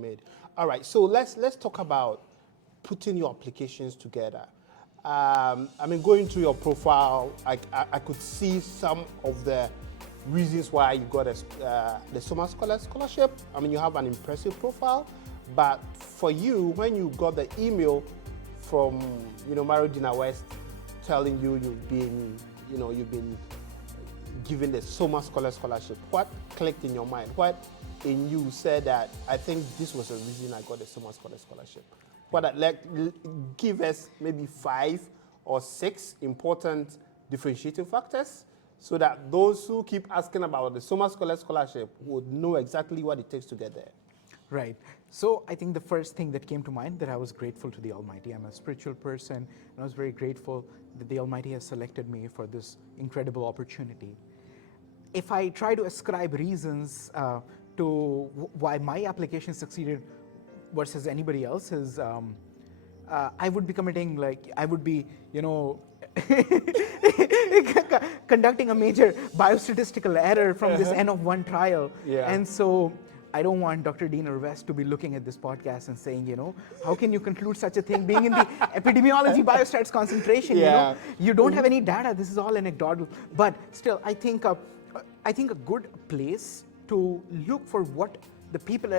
made. All right, so let's talk about putting your applications together. I mean, going through your profile, I could see some of the reasons why you got the Sommer Scholarship. I mean, you have an impressive profile, but for you, when you got the email from Marodina West telling you you've been given the Sommer Scholarship, what clicked in your mind? What in you said that I think this was the reason I got the Sommer Scholarship? Give us maybe 5 or 6 important differentiating factors so that those who keep asking about the Sommer Scholarship would know exactly what it takes to get there. Right. So I think the first thing that came to mind that I was grateful to the Almighty. I'm a spiritual person, and I was very grateful that the Almighty has selected me for this incredible opportunity. If I try to ascribe reasons to why my application succeeded versus anybody else's, I would be conducting a major biostatistical error from this N of 1 trial. Yeah. And so I don't want Dr. Dean West to be looking at this podcast and saying, how can you conclude such a thing being in the epidemiology biostats concentration? Yeah. You don't have any data. This is all anecdotal. But still, I think a good place to look for what the people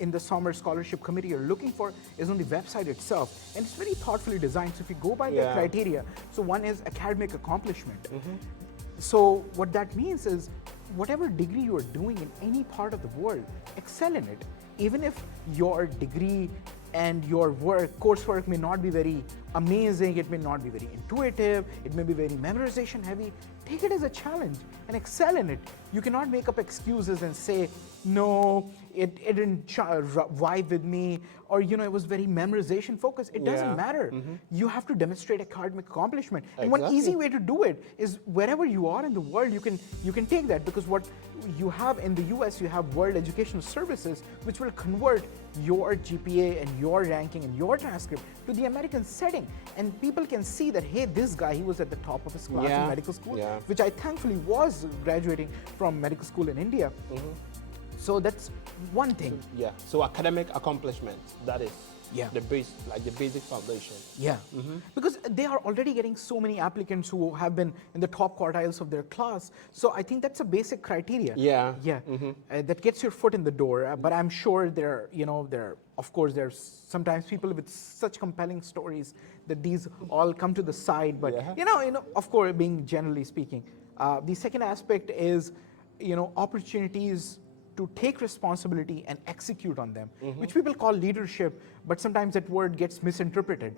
in the Sommer Scholarship Committee are looking for is on the website itself. And it's very thoughtfully designed. So if you go by the criteria, so one is academic accomplishment. So what that means is whatever degree you are doing in any part of the world, excel in it. Even if your degree and your coursework may not be very amazing, it may not be very intuitive, it may be very memorization heavy, take it as a challenge and excel in it. You cannot make up excuses and say, no, it didn't vibe with me, or it was very memorization focused. It doesn't matter. You have to demonstrate academic accomplishment. And one easy way to do it is wherever you are in the world, you can take that, because what you have in the US, you have World Educational Services, which will convert your GPA and your ranking and your transcript to the American setting. And people can see that, hey, this guy, he was at the top of his class in medical school, which I thankfully was graduating from medical school in India. So that's one thing. So academic accomplishment, that is the basic foundation. Because they are already getting so many applicants who have been in the top quartiles of their class. So I think that's a basic criteria. That gets your foot in the door. But I'm sure of course, there's sometimes people with such compelling stories that these all come to the side. But of course, being generally speaking, the second aspect is opportunities to take responsibility and execute on them, which people call leadership, but sometimes that word gets misinterpreted.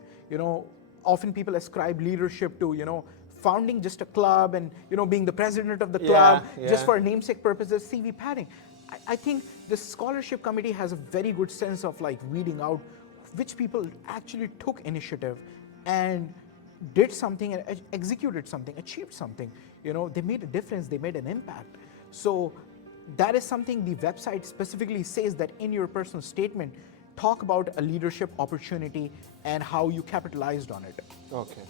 Often people ascribe leadership to, founding just a club and, being the president of the club just for namesake purposes, CV padding. I think the scholarship committee has a very good sense of weeding out which people actually took initiative and did something and executed something, achieved something. They made a difference, they made an impact. So that is something the website specifically says that in your personal statement, talk about a leadership opportunity and how you capitalized on it. Okay.